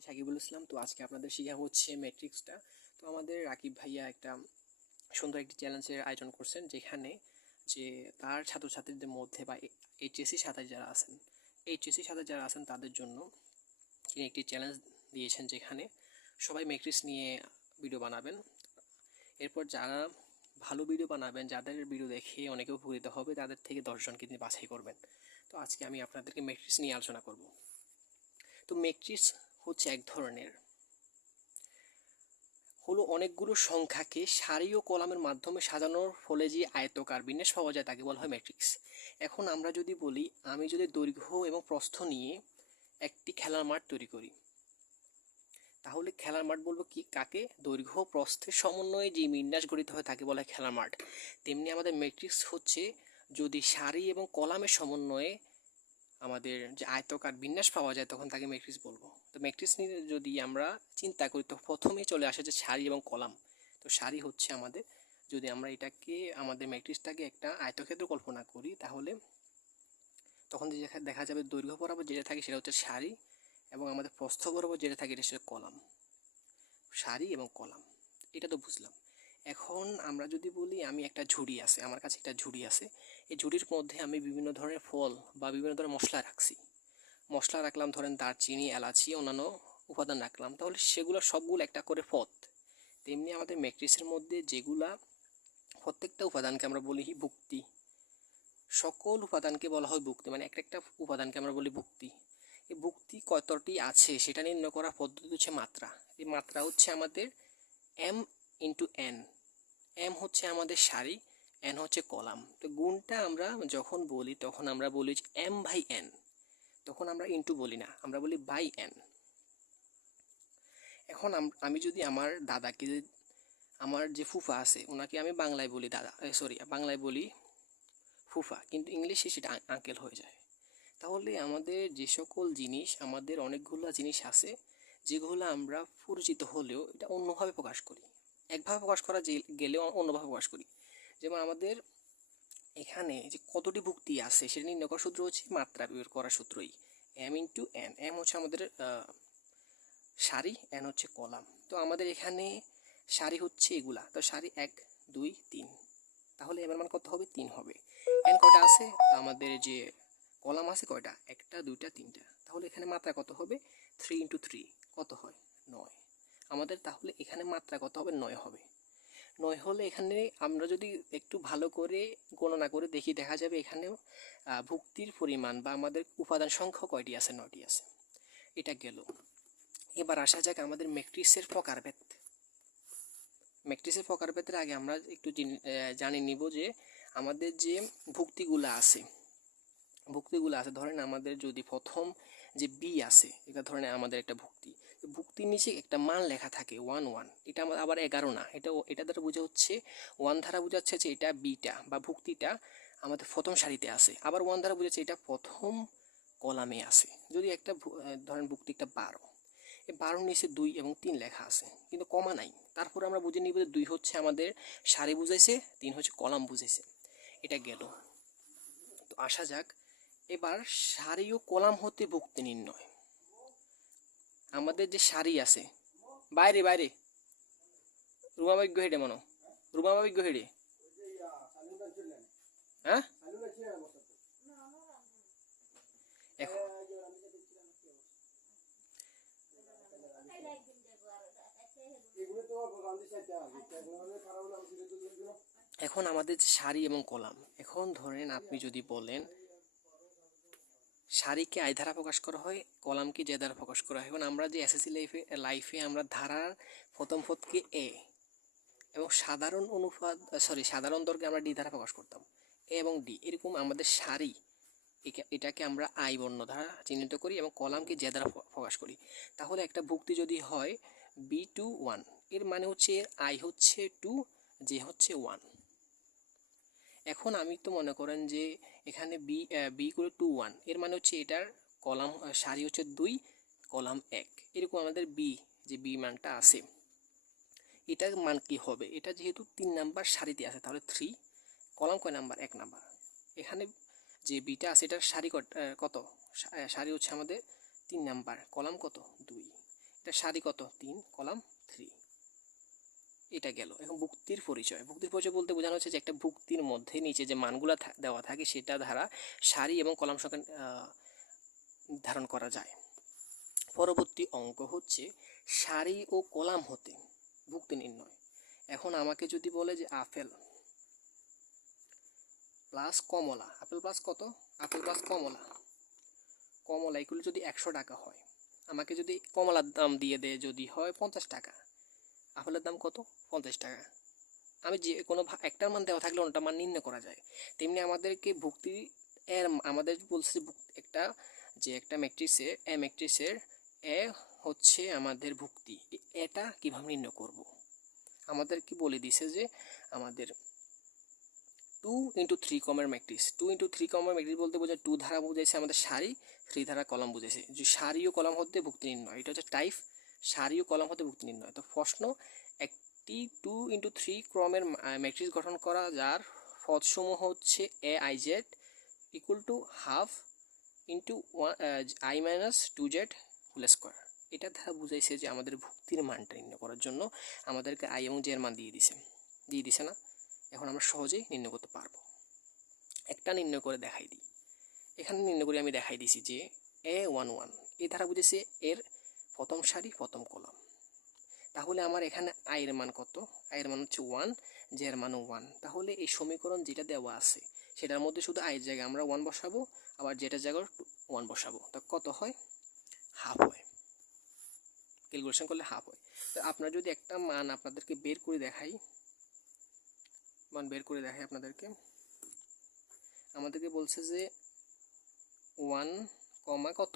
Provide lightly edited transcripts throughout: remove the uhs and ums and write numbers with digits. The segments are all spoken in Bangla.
আমি সাকিবুল ইসলাম। তো আজকে আপনাদের শেখা হচ্ছে ম্যাট্রিক্সটা। তো আমাদের রাকিব ভাইয়া একটা সুন্দর একটি চ্যালেঞ্জের আয়োজন করছেন, যেখানে যে তার ছাত্রছাত্রীদের মধ্যে বা এইচএসসি সাথে যারা আছেন তাদের জন্য তিনি একটি চ্যালেঞ্জ দিয়েছেন, যেখানে সবাই ম্যাট্রিক্স নিয়ে ভিডিও বানাবেন। এরপর যারা ভালো ভিডিও বানাবেন, যাদের ভিডিও দেখে অনেকে উপকৃত হবে, তাদের থেকে 10জনকে তিনি বাছাই করবেন। তো আজকে আমি আপনাদেরকে ম্যাট্রিক্স নিয়ে আলোচনা করব। তো ম্যাট্রিক্স হচ্ছে এক ধরনের অনেকগুলো সংখ্যাকে সারি ও কলামের মাধ্যমে সাজানোর ফলে যে আয়তকার বিন্যাস পাওয়া যায় তাকে বলা হয় ম্যাট্রিক্স। এখন আমরা যদি বলি, আমি যদি দৈর্ঘ্য এবং প্রস্থ নিয়ে একটি খেলার মাঠ তৈরি করি, তাহলে খেলার মাঠ বলবো কি কাকে? দৈর্ঘ্য প্রস্থের সমন্বয়ে যে বিন্যাস গঠিত হয় তাকে বলা হয় খেলার মাঠ। তেমনি আমাদের ম্যাট্রিক্স হচ্ছে যদি সারি এবং কলামের সমন্বয়ে আমাদের যে আয়তকার বিন্যাস পাওয়া যায় তখন তাকে ম্যাট্রিক্স বলবো। তো ম্যাট্রিক্স নিয়ে যদি আমরা চিন্তা করি তো প্রথমেই চলে আসে যে সারি এবং কলাম। তো সারি হচ্ছে আমাদের, যদি আমরা এটাকে আমাদের ম্যাট্রিক্সটাকে একটা আয়তক্ষেত্র কল্পনা করি, তাহলে তখন দেখা যাবে দৈর্ঘ্য বরাবর যেটা থাকে সেটা হচ্ছে সারি, এবং আমাদের প্রস্থ বরাবর যেটা থাকে এটা হচ্ছে কলাম। সারি এবং কলাম, এটা তো বুঝলাম। এখন আমরা যদি বলি আমি একটা ঝুড়ি আছে, আমার কাছে একটা ঝুড়ি আছে, এই ঝুড়ির মধ্যে আমি বিভিন্ন ধরনের ফল বা বিভিন্ন ধরনের মশলা রাখছি। মশলা রাখলাম, ধরেন দারচিনি, এলাচি, অন্যান্য উপাদান রাখলাম, তাহলে সেগুলো সবগুলো একটা করে পদ। তেমনি আমাদের ম্যাট্রিক্সের মধ্যে যেগুলা প্রত্যেকটা উপাদানকে আমরা বলি ভুক্তি। সকল উপাদানকে বলা হয় ভুক্তি, মানে একটা একটা উপাদানকে আমরা বলি ভুক্তি। এই ভুক্তি কতটি আছে সেটা নির্ণয় করার পদ্ধতি হচ্ছে মাত্রা। এই মাত্রা হচ্ছে আমাদের এম ইন্টু এন। এম হচ্ছে আমাদের সারি, এন হচ্ছে কলাম। তো গুণটা আমরা যখন বলি তখন আমরা বলি এম বাই এন, তখন আমরা ইন্টু বলি না, আমরা বলি বাই এন। এখন আমি যদি আমার দাদাকে, আমার যে ফুফা আছে ওনাকে আমি বাংলায় বলি দাদা, সরি বাংলায় বলি ফুফা, কিন্তু ইংলিশে সেটা আঙ্কেল হয়ে যায়। তাহলে আমাদের যে সকল জিনিস, আমাদের অনেকগুলো জিনিস আছে যেগুলো আমরা পরিচিত হলেও এটা অন্যভাবে প্রকাশ করি, একভাবে প্রকাশ করা গেলেও অন্যভাবে প্রকাশ করি। যেমন আমাদের এখানে যে কতটি ভুক্তি আছে সেটা নির্ণয় করার সূত্র হচ্ছে মাত্রা বের করার সূত্রই, এম ইন্টু এন। এম হচ্ছে আমাদের সারি, এন হচ্ছে কলাম। তো আমাদের এখানে সারি হচ্ছে এগুলা, তো সারি 1 2 3, তাহলে এবার মান কত হবে? 3 হবে। এন কয়টা আছে? আমাদের যে কলাম আছে কয়টা? 1টা 2টা 3টা, তাহলে এখানে মাত্রা কত হবে? 3 ইন্টু 3 কত হয়? 9। আমাদের তাহলে এখানে মাত্রা কত হবে? 9 হবে। 9 হলে এখানে আমরা যদি একটু ভালো করে গণনা করে দেখি, দেখা যাবে এখানেও ভুক্তির পরিমাণ বা আমাদের উপাদান সংখ্যা কয়টি আছে? 9টি আছে। এটা গেল। এবার আসা যাক আমাদের ম্যাট্রিক্সের প্রকারভেদ। ম্যাট্রিক্সের প্রকারভেদের আগে আমরা একটু জানি নিব যে আমাদের যে ভুক্তিগুলো আছে, ধরেন আমাদের যদি প্রথম যে বি আছে, এটা ধরেন আমাদের একটা ভুক্তি, ভুক্তির নিচে একটা মান লেখা থাকে 1 1, এটা আবার 11 না, এটা দ্বারা বোঝা হচ্ছে 1 দ্বারা বোঝাচ্ছে যে এটা বিটা বা ভুক্তিটা আমাদের প্রথম সারিতে আছে, আবার 1 দ্বারা বোঝাচ্ছে এটা প্রথম কলামে আছে। যদি একটা ধরেন ভুক্তি একটা 12, এই 12 নিচে 2 এবং 3 লেখা আছে কিন্তু কমা নাই, তারপরে আমরা বুঝে নিব যে 2 হচ্ছে আমাদের সারি বুঝাইছে, 3 হচ্ছে কলাম বুঝাইছে। এটা গেল। তো আসা যাক এবার সারি ও কলাম হতে ভুক্তি নির্ণয়। আমাদের যে সারি আছে, বাইরে বাইরে রুমাবাগ্য হেডে মনো, রুমাবাগ্য হেডে, হ্যাঁ এখন এখন আমাদের সারি এবং কলাম, এখন ধরেন আপনি যদি বলেন সারিকে আই দ্বারা প্রকাশ করা হয়, কলামকে যে দ্বারা প্রকাশ করা হয়। এখন আমরা যে এসএসসি লাইফে আমরা ধারার প্রথম পদকে এ এবং সাধারণ দরকে আমরা ডি দ্বারা প্রকাশ করতাম, এ এবং ডি। এরকম আমাদের সারি এটাকে আমরা আই বর্ণ দ্বারা চিহ্নিত করি এবং কলামকে যে দ্বারা প্রকাশ করি। তাহলে একটা ভুক্তি যদি হয় B2 1, এর মানে হচ্ছে আই হচ্ছে 2, জে হচ্ছে 1। এখন আমি তো মনে করেন যে এখানে বি করে 2 1, এর মানে হচ্ছে এটার কলাম সারি হচ্ছে 2, কলাম 1। এরকম আমাদের যে বি মানটা আছে, এটার মান কি হবে? এটা যেহেতু 3 নাম্বার সারিতে আছে তাহলে 3, কলাম কয় নাম্বার? 1 নাম্বার। এখানে যে বিটা আছে এটার সারি কত? সারি হচ্ছে আমাদের 3 নাম্বার, কলাম কত? 2। এটা সারি কত 3 কলাম 3, এটা গেল। এখন ভুক্তির পরিচয় বলতে বোঝানো হচ্ছে যে একটা ভুক্তির মধ্যে নিচে যে মানগুলো দেওয়া থাকে সেটা দ্বারা সারি এবং কলাম সংখ্যা নির্ধারণ করা যায়। পরবর্তী অঙ্ক হচ্ছে সারি ও কলাম হতে ভুক্তি নির্ণয়। এখন আমাকে যদি বলে যে আপেল প্লাস কমলা, আপেল প্লাস কত, আপেল প্লাস কমলা, কমলা এগুলো যদি 100 টাকা হয়, আমাকে যদি কমলার দাম দিয়ে দেয় যদি হয় 50 টাকা, আপেলের দাম কত 50 টাকা, আমি যে কোনো একটার মান দেওয়া থাকলে ওটার মান নির্ণয় করা যায়। তেমনি আমাদেরকে ভুক্তি এর আমাদের বলছে একটা যে একটা ম্যাট্রিক্সের ম্যাট্রিক্সের এ হচ্ছে আমাদের ভুক্তি, এটা কিভাবে নির্ণয় করব। আমাদের কি বলে দিছে যে আমাদের 2 × 3 কমের ম্যাট্রিক্স, 2 × 3 কমের ম্যাট্রিক্স বলতে বোঝায় 2 ধারা বুঝাইছে আমাদের সারি, 3 ধারা কলাম বুঝাইছে যে সারি ও কলাম হতে ভুক্তি নির্ণয়, এটা হচ্ছে টাইপ সারি ও কলাম হতে ভুক্তি নির্ণয়। তো প্রশ্ন, একটি 2 × 3 ক্রমের ম্যাট্রিক্স গঠন করা যার পদসমূহ হচ্ছে a i z equal to half into i - 2z whole square, এটা দ্বারা বুঝাইছে যে আমাদের ভুক্তির মানটা নির্ণয় করার জন্য আমাদেরকে আই এবং জে এর মান দিয়ে দিছে না। এখন আমরা সহজেই নির্ণয় করতে পারবো। একটা নির্ণয় করে দেখাই দিই, এখানে নির্ণয় করে আমি দেখাই দিছি যে A11 এই দ্বারা বুঝেছে এর প্রথম সারি প্রথম কলাম। তাহলে আমার এখানে আই এর মান কত, আই এর মান হচ্ছে 1, জে এর মানও 1। তাহলে এই সমীকরণ যেটা দেওয়া আছে সেটার মধ্যে শুধু আই এর জায়গায় আমরা 1 বসাবো, আবার যেটার জায়গায় 1 বসাবো, তা কত হয় হাফ হয়, ক্যালকুলেশন করলে হাফ হয়। তো আপনারা যদি একটা মান আপনাদেরকে বের করে দেখাই আপনাদেরকে, আমাদেরকে বলছে যে 1 কমা কত,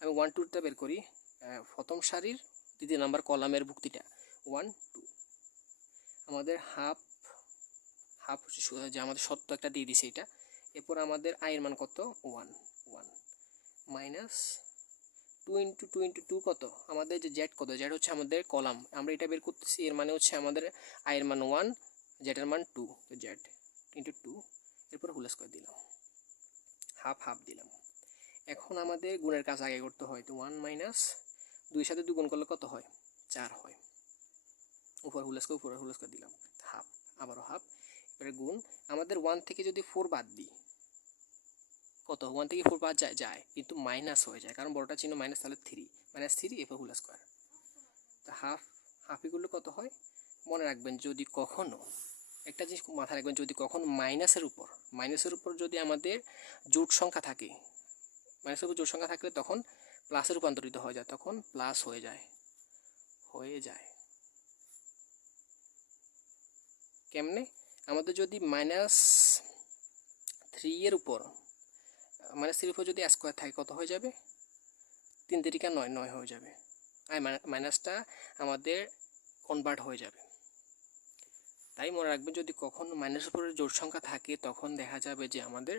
আমি 1 2টা বের করি, প্রথম সারির দ্বিতীয় নাম্বার কলামের ভুক্তিটা 1 2, আমাদের হাফ যে আমাদের সত্য একটা দিয়ে দিছে এটা। এরপর আমাদের আয়ের মান কত 1 1 মাইনাস 2 × 2 × 2 কত, আমাদের যে জেড কত, জেড হচ্ছে আমাদের কলাম, আমরা এটা বের করতেছি, এর মানে হচ্ছে আমাদের আয়ের মান 1, জেডের মান 2, তো জেড ইন্টু 2, এরপর হোল স্কয়ার দিলাম, হাফ হাফ দিলাম। এখন আমাদের গুণের কাজ আগে করতে হয়, তো 1 মাইনাস 2 সাথে 2 গুণ করলে কত হয় 4 হয়, উপর হোল স্কয়ার দিলাম, হাফ আবারও হাফ, এবারে গুণ। আমাদের 1 থেকে যদি 4 বাদ দিই কত, 1 থেকে 4 বাদ যায় কিন্তু মাইনাস হয়ে যায়, কারণ বড়টা চিহ্ন মাইনাস, তাহলে 3 -3 এরপর হোল স্কয়ার, তো হাফ এগুলো কত হয়। মনে রাখবেন যদি কখনো একটা জিনিস মাথায় রাখবেন, যদি কখনো মাইনাসের উপর যদি আমাদের জোট সংখ্যা থাকে, মাইনাসের উপর জোট সংখ্যা থাকলে তখন প্লাসে রূপান্তরিত হয়ে যায়, তখন প্লাস হয়ে যায় কেমনে, আমাদের যদি -3 এর উপর -3 এর উপর যদি স্কয়ার থাকে কত হয়ে যাবে, 3 × 3 = 9, 9 হয়ে যাবে, আর মাইনাসটা আমাদের কনভার্ট হয়ে যাবে। তাই মনে রাখবেন যদি কখনো মাইনাসের উপরে জোড় সংখ্যা থাকে তখন দেখা যাবে যে আমাদের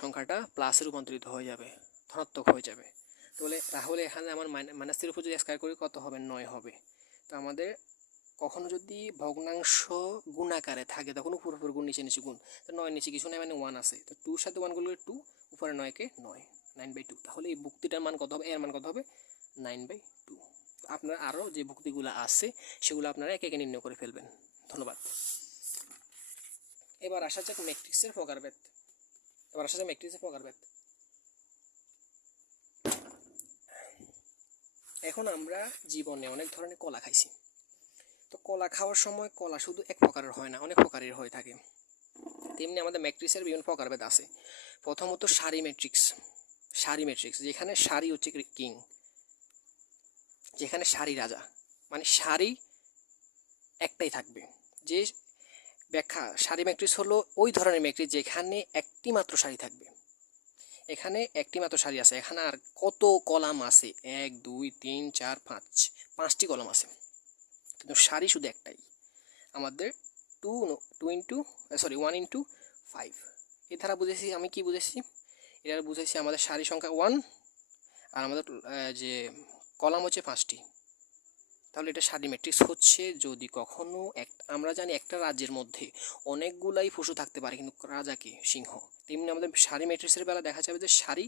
সংখ্যাটা প্লাসে রূপান্তরিত হয়ে যাবে, ধনাত্মক হয়ে যাবে। তাহলে এখানে আমার -3 উপর যদি স্কয়ার করি কত হবে 9 হবে। তো আমাদের কখনো যদি ভগ্নাংশ গুণাকারে থাকে তখন উপর গুণ নিচে গুণ, তো 9 নিচে কিছু নেই মানে 1 আছে, তো 2 এর সাথে 1 গুণ করলে 2, উপরে 9 কে 9/2, তাহলে এই ভুক্তিটার মান কত হবে, এর মান কত হবে 9/2। আপনারা আরও যে ভুক্তিগুলো আছে সেগুলো আপনারা একে একে নির্ণয় করে ফেলবেন। ধন্যবাদ। এবার আসা যাক ম্যাট্রিক্সের প্রকারভেদ। এখন আমরা জীবনে অনেক ধরনের কলা খাইছি, তো কলা খাওয়ার সময় কলা শুধু এক প্রকারের হয় না, অনেক প্রকারের হয়ে থাকে। তেমনি আমাদের ম্যাট্রিক্সের বিভিন্ন প্রকারভেদ আছে। প্রথমত সারি ম্যাট্রিক্স, যেখানে সারি হচ্ছে কিং, যেখানে সারি রাজা, মানে সারি একটাই থাকবে। যে ব্যাখ্যা, সারি ম্যাট্রিক্স হলো ওই ধরনের ম্যাট্রিক্স যেখানে একটি মাত্র সারি থাকবে, এখানে একটি মাত্র সারি আছে, এখানে আর কত কলাম আছে 1 2 3 4 5, 5টি কলাম আছে, কিন্তু সারি শুধু একটাই। আমাদের 1 × 5 এ ধারা বুঝেছি, আমি কি বুঝেছি, এটা বুঝেছি আমাদের সারি সংখ্যা 1 আর আমাদের যে কলাম হচ্ছে 5টি, তাহলে এটা সারি ম্যাট্রিক্স হচ্ছে যদি কখনো আমরা জানি একটা রাজ্যের মধ্যে অনেকগুলাই পশু থাকতে পারে কিন্তু রাজাকে সিংহ, তেমনি আমাদের সারি ম্যাট্রিক্সের বেলা দেখা যাবে যে সারি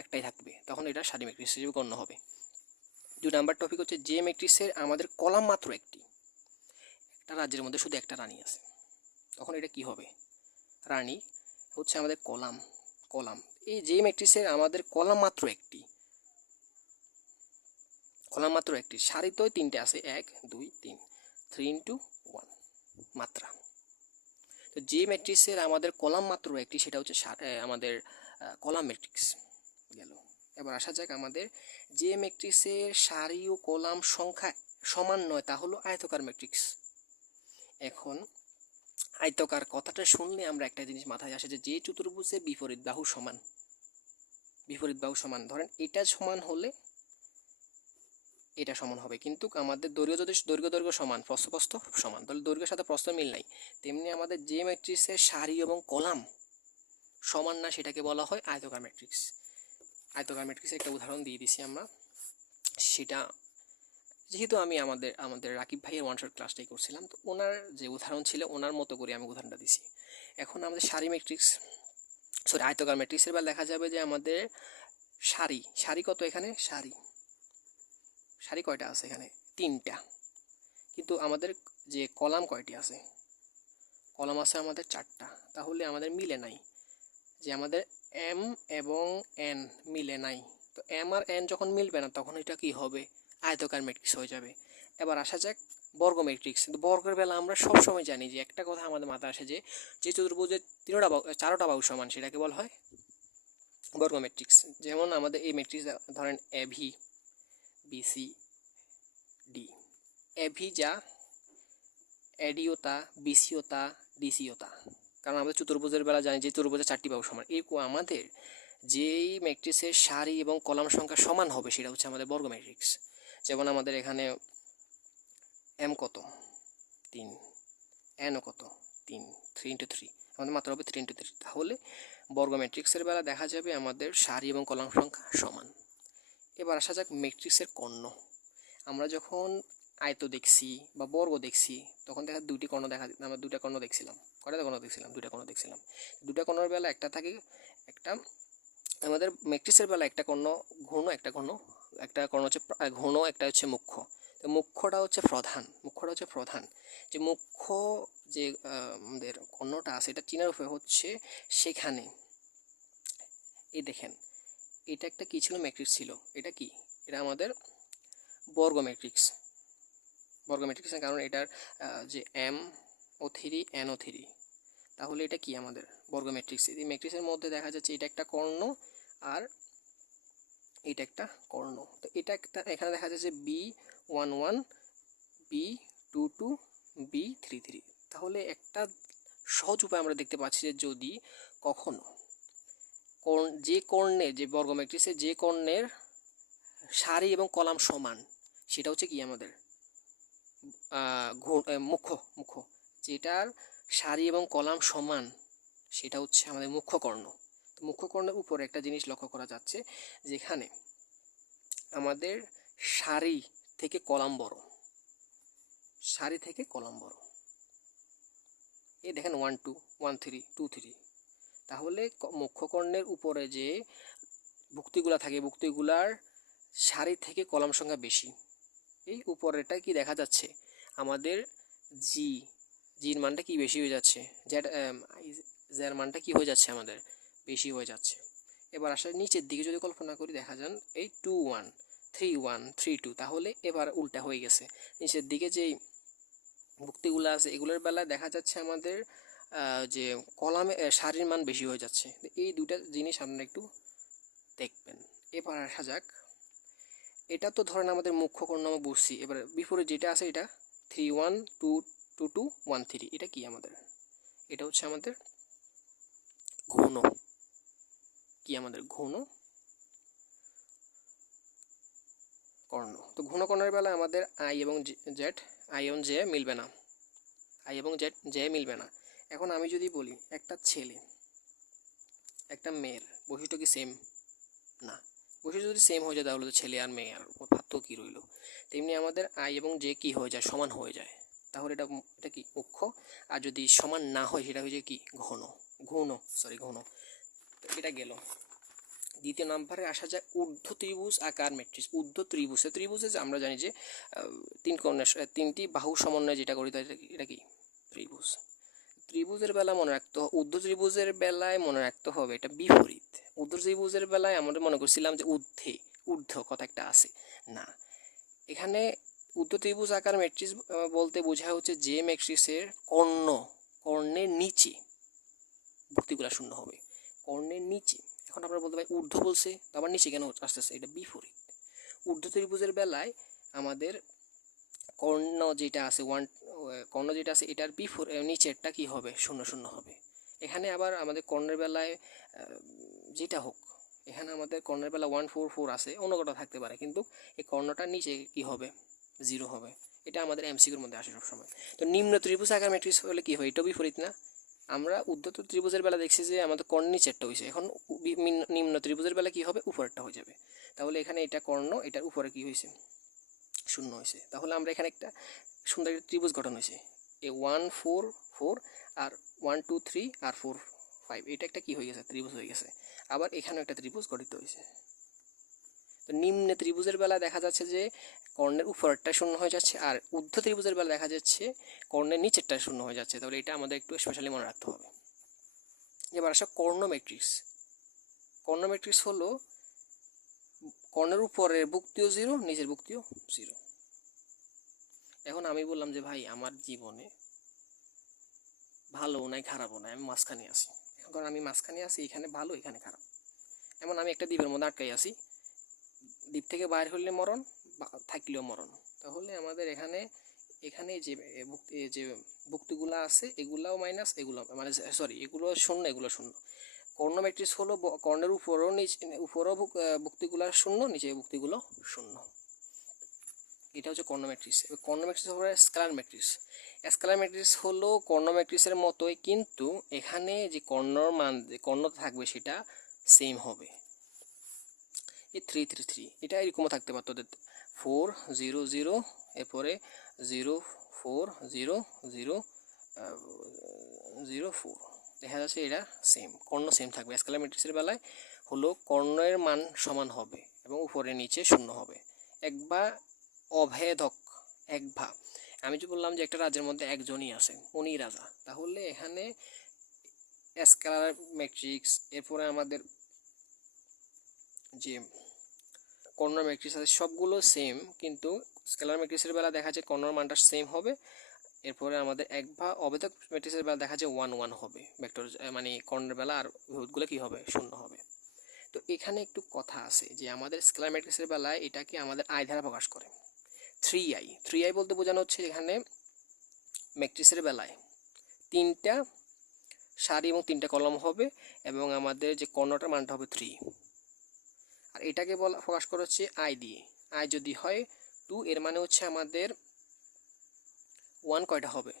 একটাই থাকবে, তখন এটা সারি ম্যাট্রিক্স হিসেবে গণ্য হবে। 2 নাম্বার টপিক হচ্ছে যে ম্যাট্রিক্সের আমাদের কলাম মাত্র একটি, একটা রাজ্যের মধ্যে শুধু একটা রানী আছে, তখন এটা কি হবে? রানী হচ্ছে আমাদের কলাম। কলাম এই যে ম্যাট্রিক্সের আমাদের কলাম মাত্র একটি, কলাম মাত্র একটি, সারি তো 3টে আছে, 1 2 3, 3 ইন্টু 1 মাত্রা। তো যে ম্যাট্রিক্সের আমাদের কলাম মাত্র একটি সেটা হচ্ছে আমাদের কলাম ম্যাট্রিক্স গেল। এবার আসা যাক আমাদের যে ম্যাট্রিক্সের সারি ও কলাম সংখ্যা সমান নয় তা হলো আয়তকার ম্যাট্রিক্স। এখন আয়তকার কথাটা শুনলে আমরা একটা জিনিস মাথায় আসে যে চতুর্ভুজের বিপরীত বাহু সমান, বিপরীত বাহু সমান, ধরেন এটা সমান হলে এটা সমান হবে, কিন্তু আমাদের দৈর্ঘ্য যদি দৈর্ঘ্য সমান, প্রস্থ সমান, তাহলে দৈর্ঘ্যের সাথে প্রস্থ মিল নাই। তেমনি আমাদের যে ম্যাট্রিক্সের সারি এবং কলাম সমান না সেটাকে বলা হয় আয়তকার ম্যাট্রিক্স। আয়তকার ম্যাট্রিক্সের একটা উদাহরণ দিয়ে দিছি আমরা, সেটা যেহেতু আমি আমাদের রাকিব ভাইয়ের ওয়ান শট ক্লাসটাই করছিলাম, তো ওনার যে উদাহরণ ছিল ওনার মতো করে আমি উদাহরণটা দিছি। এখন আমাদের সারি ম্যাট্রিক্স, সরি আয়তকার ম্যাট্রিক্সের বেলা দেখা যাবে যে আমাদের সারি কত, এখানে সারি কয়টা আছে? এখানে 3টা, কিন্তু আমাদের যে কলাম কয়টি আছে? কলাম আছে আমাদের 4টা, তাহলে আমাদের মিলে নাই, যে আমাদের এম এবং এন মিলে নাই। তো এম আর এন যখন মিলবে না তখন এটা কি হবে? আয়তকার ম্যাট্রিক্স হয়ে যাবে। এবার আসা যাক বর্গ ম্যাট্রিক্স। কিন্তু বর্গের বেলা আমরা সবসময় জানি যে একটা কথা আমাদের মাথায় আসে যে চতুর্ভুজের 4টা বাহু সমান সেটাকে বলা হয় বর্গ ম্যাট্রিক্স। যেমন আমাদের এই ম্যাট্রিক্স ধরেন এবি বিসি ডি, এবি যা এডিওতা বিসিওতা ডিসিওতা, কারণ আমাদের চতুর্ভুজের বেলা জানি যে চতুর্ভুজের 4টি বাহু সমান। এরকম আমাদের যেই ম্যাট্রিক্সের সারি এবং কলাম সংখ্যা সমান হবে সেটা হচ্ছে আমাদের বর্গ ম্যাট্রিক্স। যেমন আমাদের এখানে এম কত 3, এনও কত 3, 3 ইন্টু 3, আমাদের মাত্রা হবে 3 ইন্টু 3, তাহলে বর্গ ম্যাট্রিক্সের বেলা দেখা যাবে আমাদের সারি এবং কলাম সংখ্যা সমান। এবার আসা যাক ম্যাট্রিক্সের কর্ণ। আমরা যখন আয়ত দেখছি বা বর্গ দেখছি তখন দেখা দুইটি কর্ণ আমরা দুইটা কর্ণ দেখছিলাম, দুইটা কর্ণ দেখছিলাম। দুইটা কর্ণের বেলা একটা থাকে, একটা আমাদের ম্যাট্রিক্সের বেলা একটা কর্ণ ঘূর্ণ, একটা কর্ণ হচ্ছে ঘূর্ণ, একটা হচ্ছে মুখ্য। তো মুখ্যটা হচ্ছে প্রধান, যে মুখ্য যে আমাদের কর্ণটা আছে এটা চিনার উপায় হচ্ছে সেখানে এই দেখেন এটা একটা কি ছিল? ম্যাট্রিক্স ছিল। এটা কি? এটা আমাদের বর্গ ম্যাট্রিক্স। কারণ এটার যে এম ও 3 এন ও 3, তাহলে এটা কি আমাদের বর্গ ম্যাট্রিক্স। এই ম্যাট্রিক্সের মধ্যে দেখা যাচ্ছে এটা একটা কর্ণ আর এটা একটা কর্ণ। তো এটা একটা এখানে দেখা যাচ্ছে B11 B22 B33। তাহলে একটা সহজ উপায় আমরা দেখতে পাচ্ছি যে যদি কখনো যে কর্ণের, যে বর্গ ম্যাট্রিক্সের যে কর্ণের সারি এবং কলাম সমান সেটা হচ্ছে কি আমাদের মুখ্য, যেটার সারি এবং কলাম সমান সেটা হচ্ছে আমাদের মুখ্য কর্ণ। তো মুখ্য কর্ণের উপরে একটা জিনিস লক্ষ্য করা যাচ্ছে, যেখানে আমাদের সারি থেকে কলাম বড়, এই দেখেন 1 2 1 3 2 3, তাহলে মুখ্য কর্ণের উপরে যে ভুক্তিগুলা থাকে ভুক্তিগুলার সারি থেকে কলাম সংখ্যা বেশি। এই উপরেটা কি দেখা যাচ্ছে আমাদের জির মানটা কি বেশি হয়ে যাচ্ছে, জের মানটা কি হয়ে যাচ্ছে আমাদের বেশি হয়ে যাচ্ছে। এবার আসলে নিচের দিকে যদি কল্পনা করি দেখা যান এই 2 1 3 1 3 2, তাহলে এবার উল্টা হয়ে গেছে। নিচের দিকে যেই ভুক্তিগুলো আছে এগুলোর বেলায় দেখা যাচ্ছে আমাদের যে কলামে সারির মান বেশি হয়ে যাচ্ছে। এই দুটা জিনিস আপনারা একটু দেখবেন। এবার আসা যাক, এটা তো ধরেন আমাদের মুখ্য কর্ণ আমরা বুঝছি। এবার বিপরীত যেটা আছে এটা 3 1 2 2 2 1 3, এটা কি আমাদের? এটা হচ্ছে আমাদের ঘূর্ণ। কি আমাদের ঘূর্ণ কর্ণ। তো ঘূর্ণ কর্ণের বেলায় আমাদের আই এবং জে মিলবে না, এখন আমি যদি বলি একটা ছেলে একটা মেয়ের বৈশিষ্ট্য কি সেম? না, বৈশিষ্ট্য যদি সেম হয়ে যায় তাহলে তো ছেলে আর মেয়ে, আর পার্থক্য কী রইল। তেমনি আমাদের আই এবং জে কী হয়ে যায়, সমান হয়ে যায়, তাহলে এটা কি মুখ্য। আর যদি সমান না হয় সেটা হয়ে যায় কি ঘন, ঘন। তো এটা গেল। দ্বিতীয় নাম্বারে আসা যায় ঊর্ধ্ব ত্রিভুজ আকার ম্যাট্রিক্স। ঊর্ধ্ব ত্রিভুজে যে আমরা জানি যে তিনটি বাহু সমন্বয়ে যেটা করি এটা কি ত্রিভুজ। ত্রিভুজের বেলা মনে রাখতে হবে, ঊর্ধ্ব ত্রিভুজের বেলায় মনে রাখতে হবে এটা বিপরীত। ঊর্ধ্ব ত্রিভুজের বেলায় আমরা মনে করছিলাম যে ঊর্ধ্ব কথা একটা আছে, না, এখানে ঊর্ধ্ব ত্রিভুজ আকার ম্যাট্রিক্স বলতে বোঝায় হচ্ছে যে ম্যাট্রিক্সের কর্ণের নিচে ভুক্তিগুলো শূন্য হবে, কর্ণের নিচে। এখন আপনারা বলতে পারেন ঊর্ধ্ব বলছে তো আবার নিচে কেন আসতেছে, এটা বিপরীত। ঊর্ধ্ব ত্রিভুজের বেলায় আমাদের কর্ণ যেটা আছে এটার নিচেরটা কি হবে, শূন্য শূন্য হবে। এখানে আবার আমাদের কর্ণের বেলায় যেটা হোক, এখানে আমাদের কর্ণের বেলা 144 আছে, অন্য কোথাও থাকতে পারে, কিন্তু এই কর্ণটার নিচে কি হবে, 0 হবে। এটা আমাদের এমসিকিউর মধ্যে আসে সবসময়। তো নিম্ন ত্রিভুজ আকার ম্যাট্রিক্স হলে কি হয়, এটাও বিপরীত না। আমরা ঊর্ধ্ব ত্রিভুজের বেলা দেখছি যে আমাদের কর্ণ নিচেরটা হয়েছে, এখন নিম্ন ত্রিভুজের বেলা কি হবে, উপরেরটা হয়ে যাবে। তাহলে এখানে এটা কর্ণ, এটার উপরে কি হয়েছে, শূন্য হয়েছে। তাহলে আমরা এখানে একটা সুন্দর একটা ত্রিভুজ গঠন হয়েছে, এই 144 আর 123 আর 45, এটা একটা কি হয়ে গেছে, ত্রিভুজ হয়ে গেছে। আবার এখানেও একটা ত্রিভুজ গঠিত হয়েছে। তো নিম্ন ত্রিভুজের বেলা দেখা যাচ্ছে যে কর্ণের উপরেরটা শূন্য হয়ে যাচ্ছে, আর ঊর্ধ্ব ত্রিভুজের বেলা দেখা যাচ্ছে কর্ণের নিচেরটা শূন্য হয়ে যাচ্ছে। তাহলে এটা আমাদের একটু স্পেশালি মনে রাখতে হবে। এবার আসা কর্ণ ম্যাট্রিক্স হলো কর্ণের উপরের ভুক্তিও 0, নিচের ভুক্তিও 0। এখন আমি বললাম যে ভাই আমার জীবনে ভালো নাই খারাপও নাই, আমি মাঝখানে আছি। এখন আমি মাঝখানে আছি, এখানে ভালো এখানে খারাপ। এমন আমি একটা দ্বীপের মধ্যে আটকাই আছি, দ্বীপ থেকে বাইরে হলে মরণ, থাকলেও মরণ। তাহলে আমাদের এখানে যে ভুক্তিগুলো আছে এগুলাও মাইনাস, এগুলো মানে সরি এগুলো শূন্য, এগুলো শূন্য। কর্ণ ম্যাট্রিক্স হলো কর্ণের উপরও ভুক্তিগুলো শূন্য, নিচে ভুক্তিগুলো শূন্য। এটা হচ্ছে কর্ণ ম্যাট্রিক্স। কর্ণ ম্যাট্রিক্স হলো স্কেলার ম্যাট্রিক্স হলো কর্ণ ম্যাট্রিক্সের মতোই, কিন্তু এখানে যে কর্ণ থাকবে সেটা সেম হবে। এই 333 এটা এরকমও থাকতে পারতো 400, এরপরে 0400004, দেখা যাচ্ছে এটা সেম, কর্ণ সেম থাকবে। স্কেলার ম্যাট্রিক্সের বেলায় হলো কর্ণের মান সমান হবে এবং উপরে নিচে শূন্য হবে। অভেদক আমি যে বললাম যে একটা রাজ্যের মধ্যে একজনই আছে, উনি রাজা, তাহলে এখানে স্কেলার ম্যাট্রিক্স, এরপরে আমাদের যে কর্ণ ম্যাট্রিক্স আছে সবগুলো সেম, কিন্তু স্কেলার ম্যাট্রিক্সের বেলা দেখা যায় কর্ণর মানটা সেম হবে। এরপরে আমাদের অভেদক ম্যাট্রিক্সের বেলা দেখা যায় 1 হবে ভেক্টর, মানে কর্ণের বেলা, আর বিভুতগুলো কি হবে, শূন্য হবে। তো এখানে একটু কথা আছে যে আমাদের স্কেলার ম্যাট্রিক্সের বেলায় এটাকে আমাদের আই দ্বারা প্রকাশ করে। 3i বলতে বোঝানো হচ্ছে এখানে ম্যাট্রিক্সের বেলায় 3টা সারি এবং 3টা কলাম হবে, এবং আমাদের যে কর্ণটার মানটা হবে 3। আর এটাকে প্রকাশ করা হচ্ছে আই দিয়ে। আই যদি হয় 2, এর মানে হচ্ছে আমাদের 1 কয়টা হবে,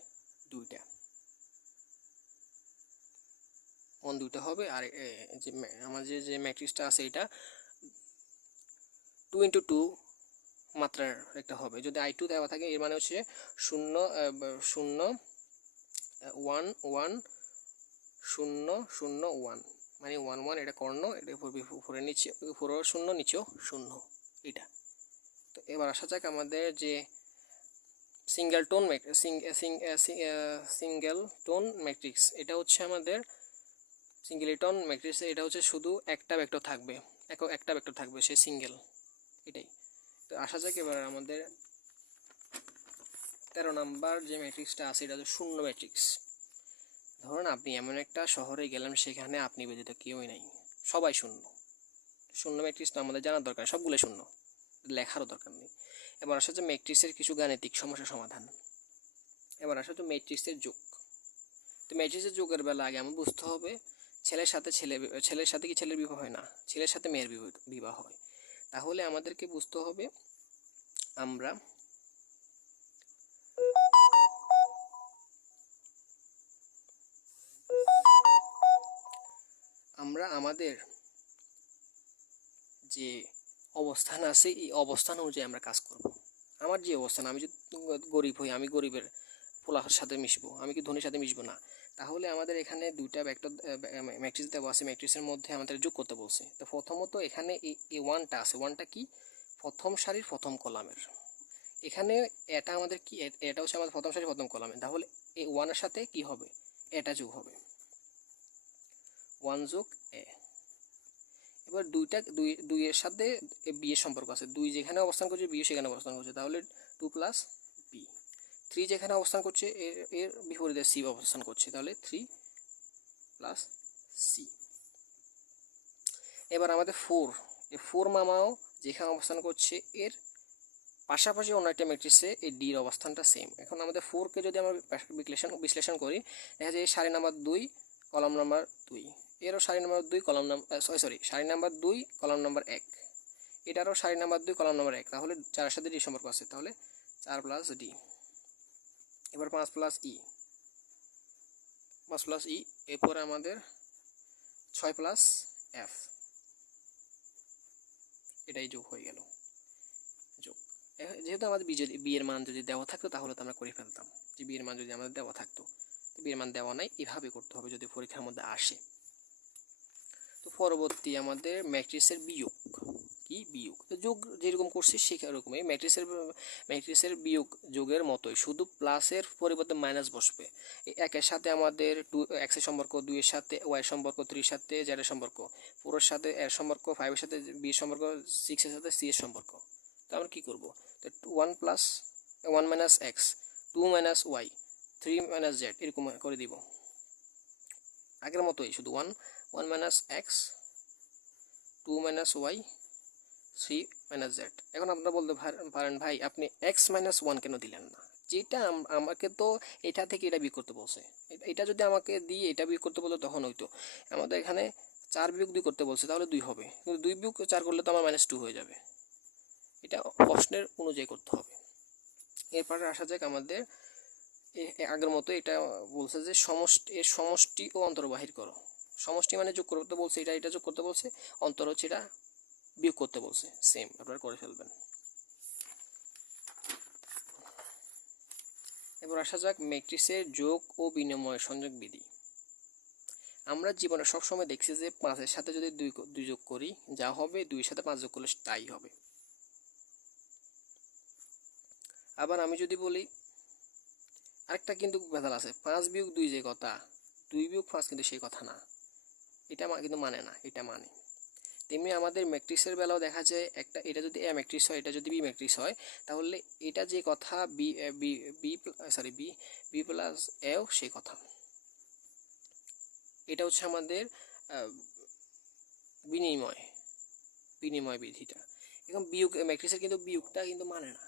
2টা, 1 2টা হবে। আর যে আমাদের যে ম্যাট্রিক্সটা আছে এটা 2 × 2 মাত্রার একটা হবে। যদি I2 দেওয়া থাকে এর মানে হচ্ছে 0 0 1 1 0 0 1, মানে 1 1, এটা কর্ণ, এটা উপরে নিচে, উপরেও 0 নিচেও 0, এটা। তো এবার আসা যাক আমাদের যে সিঙ্গেল টোন ম্যাট্রিক্স। এটা হচ্ছে আমাদের সিঙ্গেলটন ম্যাট্রিক্স, এটা হচ্ছে শুধু একটা ভেক্টর থাকবে, সে সিঙ্গেল, এটাই। তো আসা যাক এবার আমাদের 13 নাম্বার যে ম্যাট্রিক্সটা আছে এটা হচ্ছে শূন্য ম্যাট্রিক্স। ধরুন আপনি এমন একটা শহরে গেলেন, সেখানে আপনি ব্যতীত কেউই নাই, সবাই শূন্য। শূন্য ম্যাট্রিক্সটা আমাদের জানার দরকার, সবগুলো শূন্য, লেখারও দরকার নেই। এবার আসা হচ্ছে ম্যাট্রিক্সের কিছু গাণিতিক সমস্যা সমাধান। এবার আসা হচ্ছে ম্যাট্রিক্সের যোগ। তো ম্যাট্রিক্সের যোগের বেলা আগে আমি বুঝতে হবে ছেলের সাথে কি ছেলের বিবাহ হয় না, ছেলের সাথে মেয়ের বিবাহ হয়। তাহলে আমাদেরকে বুঝতে হবে আমরা আমাদের যে অবস্থান আছে, এই অবস্থান অনুযায়ী আমরা কাজ করব। আমার যে অবস্থান, আমি যদি গরিব হই, আমি গরিবের পোলার সাথে মিশবো, আমি কি ধনীর সাথে মিশবো না। তাহলে আমাদের এখানে দুইটা ভেক্টর ম্যাট্রিক্স দেওয়া আছে, ম্যাট্রিক্সের মধ্যে আমাদের যোগ করতে বলছে। তো প্রথমত এখানে এই ওয়ানটা আছে, ওয়ানটা কি প্রথম সারির প্রথম কলামের, এখানে এটা আমাদের কি, এটা হচ্ছে আমাদের প্রথম সারির প্রথম কলামে, তাহলে এই ওয়ানের সাথে কি হবে, এটা যোগ হবে, ওয়ান যোগ এ। এবার দুইয়ের সাথে বি এর সম্পর্ক আছে, দুই যেখানে অবস্থান করছে বি সেখানে অবস্থান করছে, তাহলে টু প্লাস বি। থ্রি যেখানে অবস্থান করছে এর বিপরীতে সি অবস্থান করছে, তাহলে থ্রি প্লাস সি। এবার আমাদের ফোর, এই ফোর মামাও যেখানে অবস্থান করছে এর পাশাপাশি অন্য একটা ম্যাট্রিক্সে এই ডির অবস্থানটা সেম। এখন আমাদের ফোরকে যদি আমরা বিশ্লেষণ করি, দেখা যায় সারি নাম্বার 2 কলাম নাম্বার 2, এরও সারি নাম্বার 2 কলাম নাম্বার সারি নাম্বার 2 কলাম নাম্বার 1, এটারও সারি নাম্বার 2 কলাম নাম্বার 1, তাহলে 4 সাথে ডি সম্পর্ক আছে, তাহলে 4 প্লাস ডি। এবার 5 প্লাস ই, 5 প্লাস ই, এরপরে আমাদের 6 প্লাস এফ, এটাই যোগ হয়ে গেল। যোগ, যেহেতু আমাদের বি এর মান যদি দেওয়া থাকতো তাহলে তো আমরা করে ফেলতাম, যে বি এর মান যদি আমাদের দেওয়া থাকতো, তো বি এর মান দেওয়া নাই, এভাবে করতে হবে যদি পরীক্ষার মধ্যে আসে। তো পরবর্তী আমাদের ম্যাট্রিক্সের বিয়োগ, কি বিয়োগ, তো যোগ যেরকম করছি সেরকমই ম্যাট্রিক্সের বিয়োগ যোগের মতোই, শুধু প্লাসের পরিবর্তে মাইনাস বসবে। একের সাথে আমাদের এক্স এর সম্পর্ক, 2 এর সাথে ওয়াই এর সম্পর্ক, 3 এর সাথে জেড এর সম্পর্ক, 4 এর সাথে এর সম্পর্ক, 5 এর সাথে বি এর সম্পর্ক, 6 এর সাথে সি এর সম্পর্ক। তো আমরা কি করব, তো 1 minus x, 2 minus y, 3 minus z, এরকম করে দিব আগের মতোই, শুধু 1 minus x, 2 minus y, 3 minus z. এখন আপনারা বলতে পারেন ভাই আপনি এক্স মাইনাস 1 কেন দিলেন না, যেটা আমাকে তো এটা থেকে এটা বিয়োগ করতে বলছে, এটা যদি আমাকে দিয়ে এটা বিয়োগ করতে বলতো তখন হইতো। আমাদের এখানে 4 বিয়োগ 2 করতে বলছে, তাহলে 2 হবে, কিন্তু 2 বিয়োগ 4 করলে তো আমার -2 হয়ে যাবে। এটা প্রশ্নের অনুযায়ী করতে হবে। এরপরে আসা যাক আমাদের আগের মতো, এটা বলছে যে এর সমষ্টি ও অন্তর বাহির করো। সমষ্টি মানে যোগ করতে বলছে, এটা যোগ করতে বলছে, অন্তর হচ্ছে এটা বিয়োগ করতে বলছে, সেম আপনারা করে ফেলবেন। এবার আসা যাক ম্যাট্রিক্সের যোগ ও বিনিময় সংযোগ বিধি। আমরা জীবনে সবসময় দেখছি যে 5-এর সাথে যদি 2 যোগ করি যা হবে, 2-এর সাথে 5 যোগ করলে তাই হবে। আবার আমি যদি বলি আরেকটা কিন্তু ভেজাল আছে, 5 বিয়োগ 2 যে কথা, 2 বিয়োগ 5 কিন্তু সেই কথা না, এটা কিন্তু মানে না, এটা মানে। তেমনি আমাদের ম্যাট্রিক্সের বেলাও দেখা যায়, এটা যদি এ ম্যাট্রিক্স হয়, এটা যদি বি ম্যাট্রিক্স হয়, তাহলে এটা যে কথা b b b sorry b b plus এও সেই কথা। এটা হচ্ছে আমাদের বিনিময় বিনিময় বিধিটা। এখন বিয়োগ ম্যাট্রিক্সের কিন্তু বিয়োগটা কিন্তু মানে না,